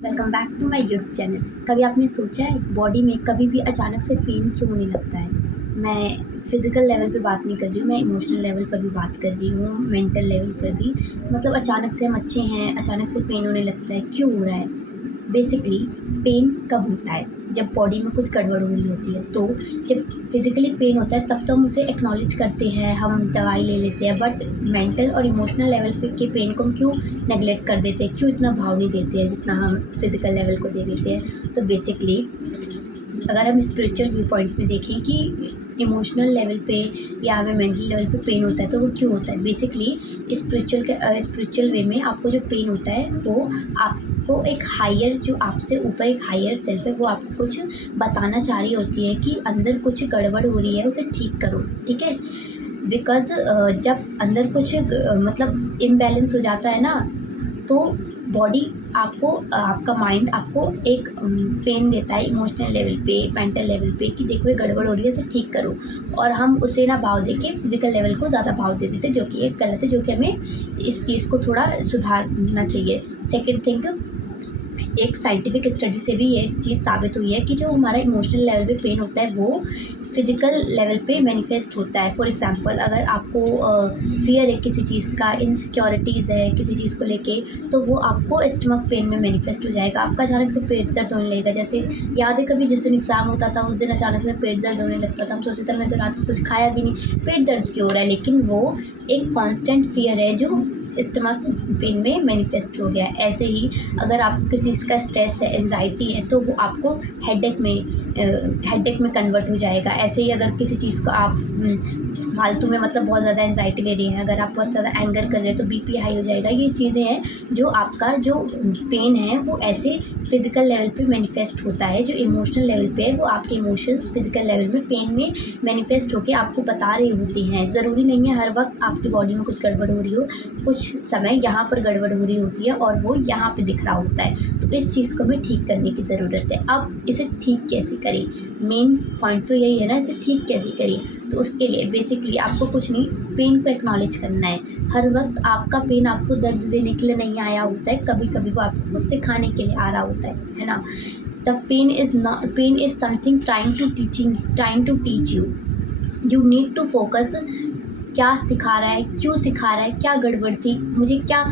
Welcome back to my YouTube channel. कभी आपने सोचा है बॉडी में कभी भी अचानक से पेन क्यों होने लगता है? मैं फिज़िकल लेवल पे बात नहीं कर रही हूँ, मैं इमोशनल लेवल पर भी बात कर रही हूँ, मेंटल लेवल पर भी। मतलब अचानक से हम अच्छे हैं, अचानक से पेन होने लगता है, क्यों हो रहा है? बेसिकली पेन कब होता है? जब बॉडी में कुछ गड़बड़ हो रही होती है। तो जब फिज़िकली पेन होता है तब तो हम उसे एक्नॉलेज करते हैं, हम दवाई ले लेते हैं, बट मेंटल और इमोशनल लेवल पे के पेन को हम क्यों नेगलेक्ट कर देते हैं, क्यों इतना भाव नहीं देते हैं जितना हम फिज़िकल लेवल को दे देते हैं? तो बेसिकली अगर हम स्पिरिचुअल व्यू पॉइंट में देखें कि इमोशनल लेवल पे या हमें मेंटल लेवल पे पेन होता है तो वो क्यों होता है? बेसिकली स्पिरिचुअल वे में आपको जो पेन होता है वो आपको एक हायर, जो आपसे ऊपर एक हायर सेल्फ है, वो आपको कुछ बताना चाह रही होती है कि अंदर कुछ गड़बड़ हो रही है, उसे ठीक करो। ठीक है? बिकॉज़ जब अंदर कुछ मतलब इम्बैलेंस हो जाता है ना, तो बॉडी आपको आपका माइंड आपको एक पेन देता है इमोशनल लेवल पे, मेंटल लेवल पे कि देखो ये गड़बड़ हो रही है, इसे ठीक करो। और हम उसे ना भाव देके फिज़िकल लेवल को ज़्यादा भाव दे देते हैं, जो कि एक गलत है, जो कि हमें इस चीज़ को थोड़ा सुधारना चाहिए। सेकंड थिंग, एक साइंटिफिक स्टडी से भी ये चीज़ साबित हुई है कि जो हमारा इमोशनल लेवल पे पेन होता है वो फिज़िकल लेवल पे मैनिफेस्ट होता है। फॉर एग्जांपल, अगर आपको फ़ियर है किसी चीज़ का, इनसिक्योरिटीज़ है किसी चीज़ को लेके, तो वो आपको स्टमक पेन में मैनिफेस्ट हो जाएगा। आपका अचानक से पेट दर्द होने लगेगा। जैसे याद है कभी जिस दिन एग्ज़ाम होता था उस दिन अचानक से पेट दर्द होने लगता था, हम सोचते थे मैंने तो रात को कुछ खाया भी नहीं, पेट दर्द क्यों हो रहा है? लेकिन वो एक कॉन्स्टेंट फ़ियर है जो स्टमक पेन में मैनिफेस्ट हो गया है। ऐसे ही अगर आपको किसी चीज़ का स्ट्रेस है, एंजाइटी है, तो वो आपको हेडेक में कन्वर्ट हो जाएगा। ऐसे ही अगर किसी चीज़ को आप फालतू में, मतलब बहुत ज़्यादा एंजाइटी ले रही हैं, अगर आप बहुत ज़्यादा एंगर कर रहे हैं तो बीपी हाई हो जाएगा। ये चीज़ें हैं जो आपका जो पेन है वो ऐसे फिज़िकल लेवल पे मैनिफेस्ट होता है। जो इमोशनल लेवल पे है वो आपके इमोशंस फिज़िकल लेवल में पेन में मैनिफेस्ट होके आपको बता रही होती हैं। ज़रूरी नहीं है हर वक्त आपकी बॉडी में कुछ गड़बड़ हो रही हो, कुछ समय यहाँ पर गड़बड़ हो रही होती है और वो यहाँ पे दिख रहा होता है। तो इस चीज़ को हमें ठीक करने की ज़रूरत है। अब इसे ठीक कैसे करें? मेन पॉइंट तो यही है ना, इसे ठीक कैसे करें? तो उसके लिए बेसिकली आपको कुछ नहीं, पेन को एक्नॉलेज करना है। हर वक्त आपका पेन आपको दर्द देने के लिए नहीं आया होता है, कभी कभी वो आपको कुछ सिखाने के लिए आ रहा होता है ना? The pen is something trying to teach you. You need to focus, क्या सिखा रहा है, क्यों सिखा रहा है, क्या गड़बड़ थी, मुझे क्या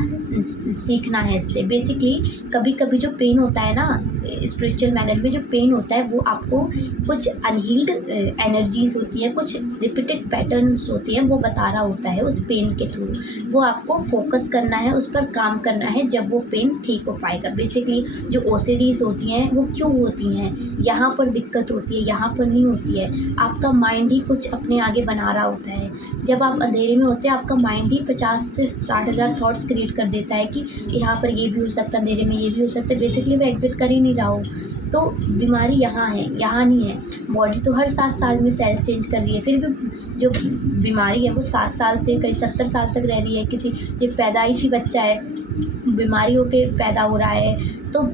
सीखना है इससे। बेसिकली कभी कभी जो पेन होता है ना, स्पिरिचुअल मैनर में जो पेन होता है वो आपको कुछ अनहील्ड एनर्जीज होती हैं, कुछ रिपीटेड पैटर्न्स होती हैं, वो बता रहा होता है उस पेन के थ्रू। वो आपको फोकस करना है, उस पर काम करना है, जब वो पेन ठीक हो पाएगा। बेसिकली जो ओसीडीज होती हैं वो क्यों होती हैं? यहाँ पर दिक्कत होती है, यहाँ पर नहीं होती है। आपका माइंड ही कुछ अपने आगे बना रहा होता है। जब आप अंधेरे में होते हैं आपका माइंड ही 50 से 60 हज़ार थॉट्स क्रिएट कर देता है कि यहाँ पर ये भी हो सकता है, अंधेरे में ये भी हो सकता है। बेसिकली वो एग्जिट कर ही नहीं रहा हो। तो बीमारी यहाँ है, यहाँ नहीं है। बॉडी तो हर 7 साल में सेल्स चेंज कर रही है, फिर भी जो बीमारी है वो 7 साल से कई 70 साल तक रह रही है। किसी जो पैदाइशी बच्चा है बीमारी होके पैदा हो रहा है, तो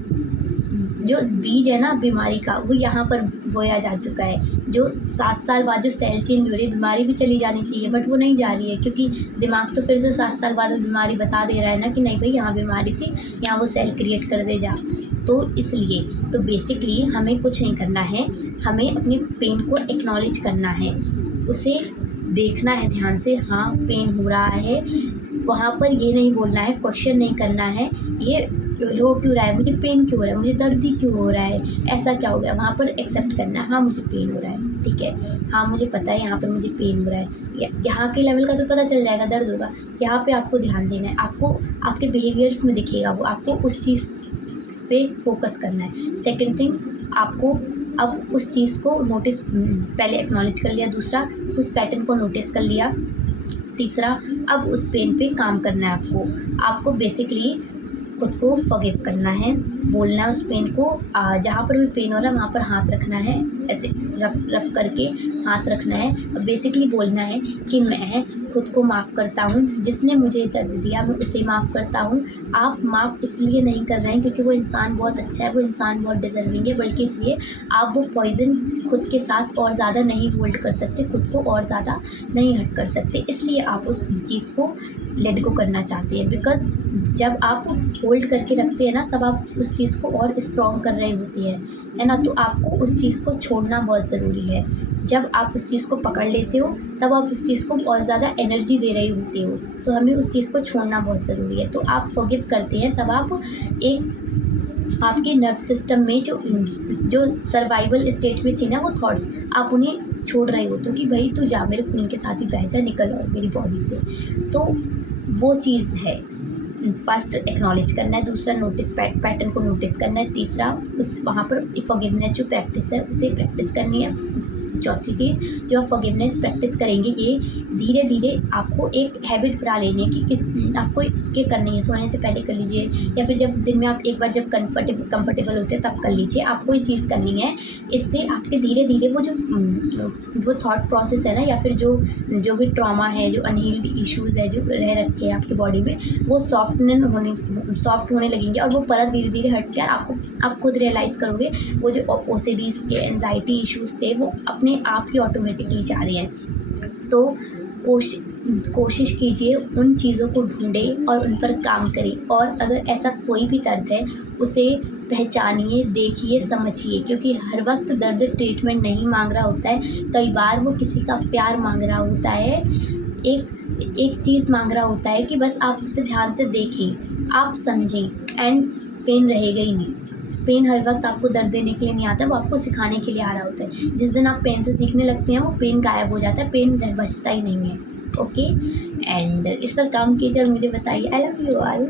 जो बीज है ना बीमारी का वो यहाँ पर बोया जा चुका है। जो 7 साल बाद जो सेल चेंज हो रही है, बीमारी भी चली जानी चाहिए बट वो नहीं जा रही है, क्योंकि दिमाग तो फिर से 7 साल बाद वो बीमारी बता दे रहा है ना कि नहीं भाई यहाँ बीमारी थी, यहाँ वो सेल क्रिएट कर दे जा। तो इसलिए तो बेसिकली हमें कुछ नहीं करना है, हमें अपने पेन को एक्नॉलेज करना है, उसे देखना है ध्यान से। हाँ पेन हो रहा है, वहाँ पर ये नहीं बोलना है, क्वेश्चन नहीं करना है ये हो क्यों रहा है, मुझे पेन क्यों हो रहा है, मुझे दर्द ही क्यों हो रहा है, ऐसा क्या हो गया। वहाँ पर एक्सेप्ट करना है, हाँ मुझे पेन हो रहा है, ठीक है, हाँ मुझे पता है यहाँ पर मुझे पेन हो रहा है। यहाँ के लेवल का तो पता चल जाएगा, दर्द होगा, यहाँ पे आपको ध्यान देना है, आपको आपके बिहेवियर्स में दिखेगा वो, आपको उस चीज़ पे फोकस करना है। सेकंड थिंग, आपको अब उस चीज़ को नोटिस, पहले एक्नॉलेज कर लिया, दूसरा उस पैटर्न को नोटिस कर लिया, तीसरा अब उस पेन पे काम करना है। आपको बेसिकली खुद को फॉरगिव करना है, बोलना है उस पेन को, जहाँ पर भी पेन हो रहा है वहाँ पर हाथ रखना है, ऐसे रब करके हाथ रखना है और बेसिकली बोलना है कि मैं खुद को माफ़ करता हूँ, जिसने मुझे दर्द दिया मैं उसे माफ़ करता हूँ। आप माफ़ इसलिए नहीं कर रहे हैं क्योंकि वो इंसान बहुत अच्छा है, वो इंसान बहुत डिज़र्विंग है, बल्कि इसलिए आप वो पॉइज़न खुद के साथ और ज़्यादा नहीं होल्ड कर सकते, खुद को और ज़्यादा नहीं हर्ट कर सकते, इसलिए आप उस चीज़ को लेट गो करना चाहते हैं। बिकॉज़ जब आप होल्ड करके रखते हैं ना, तब आप उस चीज़ को और स्ट्रॉन्ग कर रहे होते हैं, है ना? तो आपको उस चीज़ को छोड़ना बहुत ज़रूरी है। जब आप उस चीज़ को पकड़ लेते हो, तब आप उस चीज़ को बहुत ज़्यादा एनर्जी दे रहे होते हो, तो हमें उस चीज़ को छोड़ना बहुत ज़रूरी है। तो आप फॉरगिव करते हैं, तब आप एक आपके नर्व सिस्टम में जो सर्वाइवल स्टेट में थे ना वो थॉट्स, आप उन्हें छोड़ रहे होते हो कि भाई तू जा, मेरे खून के साथ ही बह जा, निकल और मेरी बॉडी से। तो वो चीज़ है। फर्स्ट एक्नॉलेज करना है, दूसरा नोटिस पैटर्न को नोटिस करना है, तीसरा उस वहाँ पर फॉरगिवनेस जो प्रैक्टिस है उसे प्रैक्टिस करनी है। चौथी चीज़ जो आप फॉरगिवनेस प्रैक्टिस करेंगे, ये धीरे धीरे आपको एक हैबिट बना लेनी है कि आपको ये करनी है। सोने से पहले कर लीजिए, या फिर जब दिन में आप एक बार जब कंफर्टेबल होते हैं तब कर लीजिए। आपको ये चीज़ करनी है। इससे आपके धीरे धीरे वो थॉट प्रोसेस है ना, या फिर जो भी ट्रॉमा है, जो अनहील्ड इश्यूज़ है जो रह रखे हैं आपकी बॉडी में, वो सॉफ्ट होने लगेंगे, और वो परत धीरे धीरे हट कर आप खुद रियलाइज़ करोगे वो जो ओसीडीज़ के एंजाइटी इश्यूज़ थे वो अपने आप ही ऑटोमेटिकली जा रहे हैं। तो कोशिश कीजिए उन चीज़ों को ढूंढें और उन पर काम करें, और अगर ऐसा कोई भी दर्द है उसे पहचानिए, देखिए, समझिए, क्योंकि हर वक्त दर्द ट्रीटमेंट नहीं मांग रहा होता है। कई बार वो किसी का प्यार मांग रहा होता है, एक चीज़ मांग रहा होता है कि बस आप उसे ध्यान से देखें, आप समझें, एंड पेन रहेगा ही नहीं। पेन हर वक्त आपको दर्द देने के लिए नहीं आता, वो आपको सिखाने के लिए आ रहा होता है। जिस दिन आप पेन से सीखने लगते हैं, वो पेन गायब हो जाता है, पेन बचता ही नहीं है। ओके, एंड इस पर काम कीजिए और मुझे बताइए। I love you all.